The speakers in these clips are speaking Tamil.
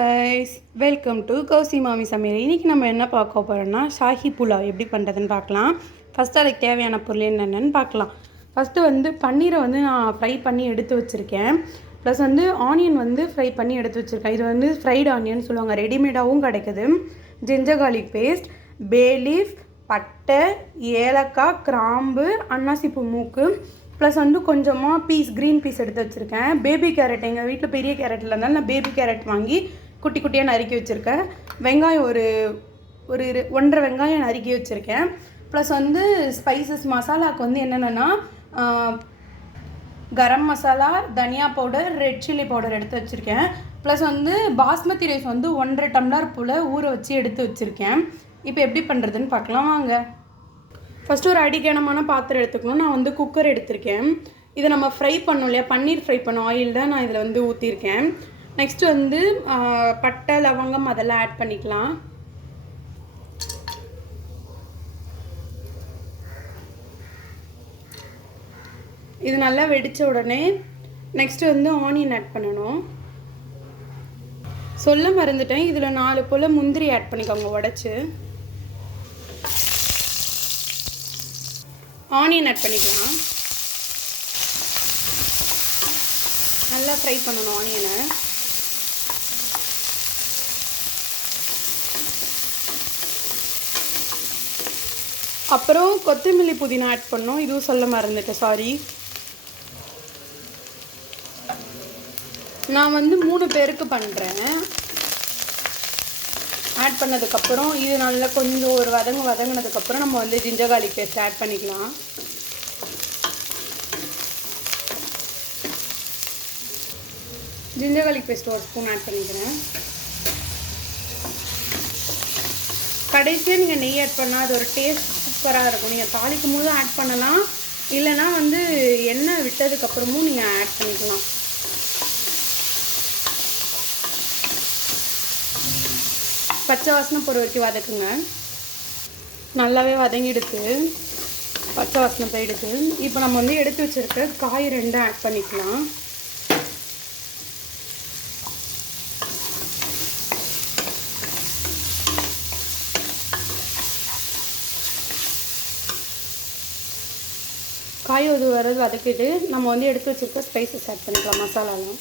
கைஸ், வெல்கம் டு கௌசி மாமி சமையல். இன்றைக்கி நம்ம என்ன பார்க்க போகிறோம்னா ஷாஹி புலாவ் எப்படி பண்ணுறதுன்னு பார்க்கலாம். ஃபஸ்ட்டு அதுக்கு தேவையான பொருள் என்னென்னு பார்க்கலாம். ஃபஸ்ட்டு பன்னீரை நான் ஃப்ரை பண்ணி எடுத்து வச்சுருக்கேன். ப்ளஸ் ஆனியன் ஃப்ரை பண்ணி எடுத்து வச்சுருக்கேன். இது ஃப்ரைடு ஆனியன் சொல்லுவாங்க, ரெடிமேடாகவும் கிடைக்குது. Ginger garlic paste, bay leaf, பட்டை, ஏலக்காய், கிராம்பு, அன்னாசிப்பூ மூக்கு, ப்ளஸ் கொஞ்சமாக க்ரீன் பீஸ் எடுத்து வச்சுருக்கேன். பேபி கேரட், எங்கள் வீட்டில் பெரிய கேரட்டில் இருந்தாலும் நான் பேபி கேரட் வாங்கி குட்டி குட்டியாக நறுக்கி வச்சுருக்கேன். வெங்காயம் ஒரு 1.5 வெங்காயம் நறுக்கி வச்சுருக்கேன். ப்ளஸ் ஸ்பைசஸ் மசாலாவுக்கு என்னென்னா கரம் மசாலா, தனியா பவுடர், ரெட் சில்லி பவுடர் எடுத்து வச்சுருக்கேன். ப்ளஸ் பாஸ்மதி ரைஸ் 1.5 டம்ளர் போல் ஊற வச்சு எடுத்து வச்சுருக்கேன். இப்போ எப்படி பண்ணுறதுன்னு பார்க்கலாம் வாங்க. ஃபஸ்ட்டு ஒரு அடிக்கனமான பாத்திரம் எடுத்துக்கணும். நான் குக்கர் எடுத்திருக்கேன். இதை நம்ம ஃப்ரை பண்ணோம் இல்லையா, பன்னீர் ஃப்ரை பண்ணோம் ஆயில் தான் நான் இதில் ஊற்றிருக்கேன். நெக்ஸ்ட்டு பட்டை, லவங்கம் அதெல்லாம் ஆட் பண்ணிக்கலாம். இது நல்லா வெடித்த உடனே நெக்ஸ்ட்டு ஆனியன் ஆட் பண்ணணும். சொல்ல மறந்துட்டேன், இதில் 4 போல் முந்திரி ஆட் பண்ணிக்கோங்க உடச்சி. ஆனியன் ஆட் பண்ணிக்கலாம். நல்லா ஃப்ரை பண்ணணும் ஆனியனை. அப்புறம் கொத்தமல்லி, புதினா ஆட் பண்ணோம். இதுவும் சொல்ல மறந்துட்டேன், சாரி. நான் 3 பேருக்கு பண்ணுறேன். ஆட் பண்ணதுக்கப்புறம் இது நல்லா கொஞ்சம் ஒரு வதங்கினதுக்கப்புறம் நம்ம ஜிஞ்சர் கார்லிக் பேஸ்ட் ஆட் பண்ணிக்கலாம். Ginger garlic paste 1 spoon add பண்ணிக்கிறேன். கடைசியாக நீங்கள் நெய் ஆட் பண்ணால் அது ஒரு டேஸ்ட் சூப்பராக இருக்கும். நீங்கள் தாளிக்கும் போது ஆட் பண்ணலாம், இல்லைனா எண்ணெய் விட்டதுக்கப்புறமும் நீங்கள் ஆட் பண்ணிக்கலாம். பச்சை வாசனை போகிற வரைக்கும் வதக்குங்க. நல்லாவே வதங்கிடுது, பச்சை வாசனை போயிடுது. இப்போ நம்ம எடுத்து வச்சுருக்க காய் 2 ஆட் பண்ணிக்கலாம். காய் வரது வதக்கிட்டு நம்ம எடுத்து வச்சுருக்க ஸ்பைசஸ் ஆட் பண்ணிக்கலாம். மசாலாலாம்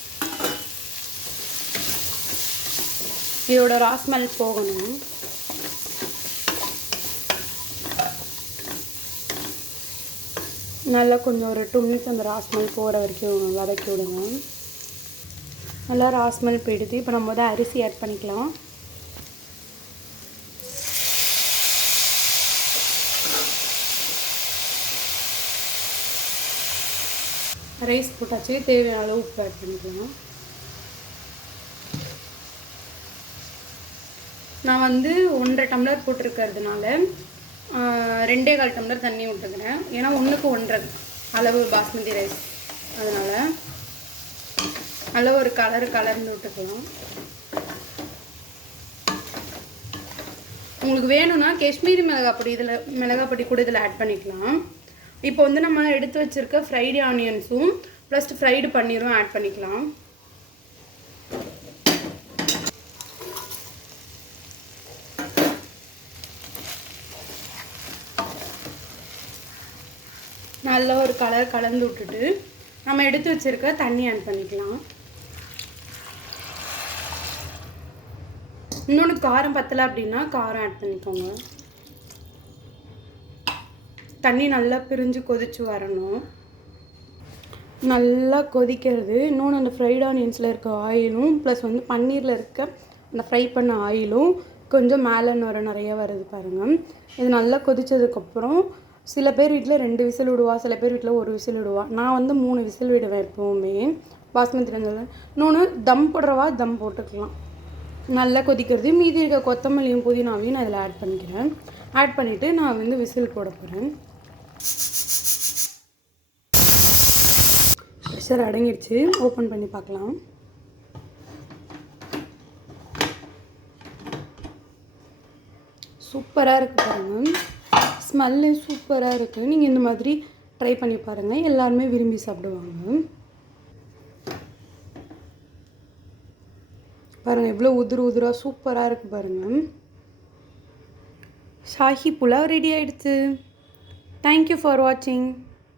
இதோட ராஸ்மெல் போகணும். நல்லா கொஞ்சம் ஒரு 2 மினிட்ஸ் அந்த ராஸ்மெல் போகிற வரைக்கும் வதக்கி விடுங்க. நல்லா ராஸ்மெல் போயிடுது. இப்போ நம்ம அரிசி ஆட் பண்ணிக்கலாம். ரைஸ் போட்டாச்சு, தேவையான அளவு உப்பு ஆட் பண்ணிக்கலாம். நான் 1.5 டம்ளர் போட்டிருக்கிறதுனால 2.25 டம்ளர் தண்ணி விட்டுக்கிறேன். ஏன்னா 1க்கு 1.5 அளவு பாஸ்மதி ரைஸ், அதனால் நல்லா ஒரு கலர்ந்து விட்டுக்கலாம். உங்களுக்கு வேணும்னா காஷ்மீரி மிளகாய் பொடி கூட இதில் ஆட் பண்ணிக்கலாம். இப்போ நம்ம எடுத்து வச்சுருக்க ஃப்ரைடு ஆனியன்ஸும் ப்ளஸ் ஃப்ரைடு பன்னீரும் ஆட் பண்ணிக்கலாம். நல்ல ஒரு கலந்து விட்டுட்டு நம்ம எடுத்து வச்சுருக்க தண்ணி ஆட் பண்ணிக்கலாம். இன்னொன்று காரம் பத்தலை அப்படின்னா காரம் ஆட் பண்ணிக்கோங்க. தண்ணி நல்லா பிரிஞ்சு கொதிச்சு வரணும். நல்லா கொதிக்கிறது. இன்னொன்று அந்த ஃப்ரைட் ஆனியன்ஸில் இருக்க ஆயிலும் ப்ளஸ் பன்னீரில் இருக்க அந்த ஃப்ரை பண்ண ஆயிலும் கொஞ்சம் மேலே நிறைய வருது பாருங்கள். இது நல்லா கொதித்ததுக்கப்புறம் சில பேர் வீட்டில் 2 விசில் விடுவா, சில பேர் வீட்டில் 1 விசில் விடுவா. நான் 3 விசில் விடுவேன் எப்போவுமே பாஸ்மதி ரைஸில். இன்னொன்று தம் போடுறவா தம் போட்டுக்கலாம். நல்லா கொதிக்கிறது. மீதி இருக்க கொத்தமல்லியும் புதினாவையும் நான் இதில் ஆட் பண்ணிக்கிறேன். ஆட் பண்ணிவிட்டு நான் விசில் போட போகிறேன். ப்ரெஷர் அடங்கிடுச்சு. ஓப்பன் பண்ணி பார்க்கலாம். சூப்பராக இருக்குது பாருங்கள். ஸ்மெல்லு சூப்பராக இருக்குது. நீங்கள் இந்த மாதிரி ட்ரை பண்ணி பாருங்கள், எல்லாருமே விரும்பி சாப்பிடுவாங்க. பாருங்கள் எவ்வளோ உதிராக சூப்பராக இருக்குது பாருங்கள். ஷாஹி புலாவ் ரெடி ஆகிடுச்சு. தேங்க்யூ ஃபார் வாட்சிங்.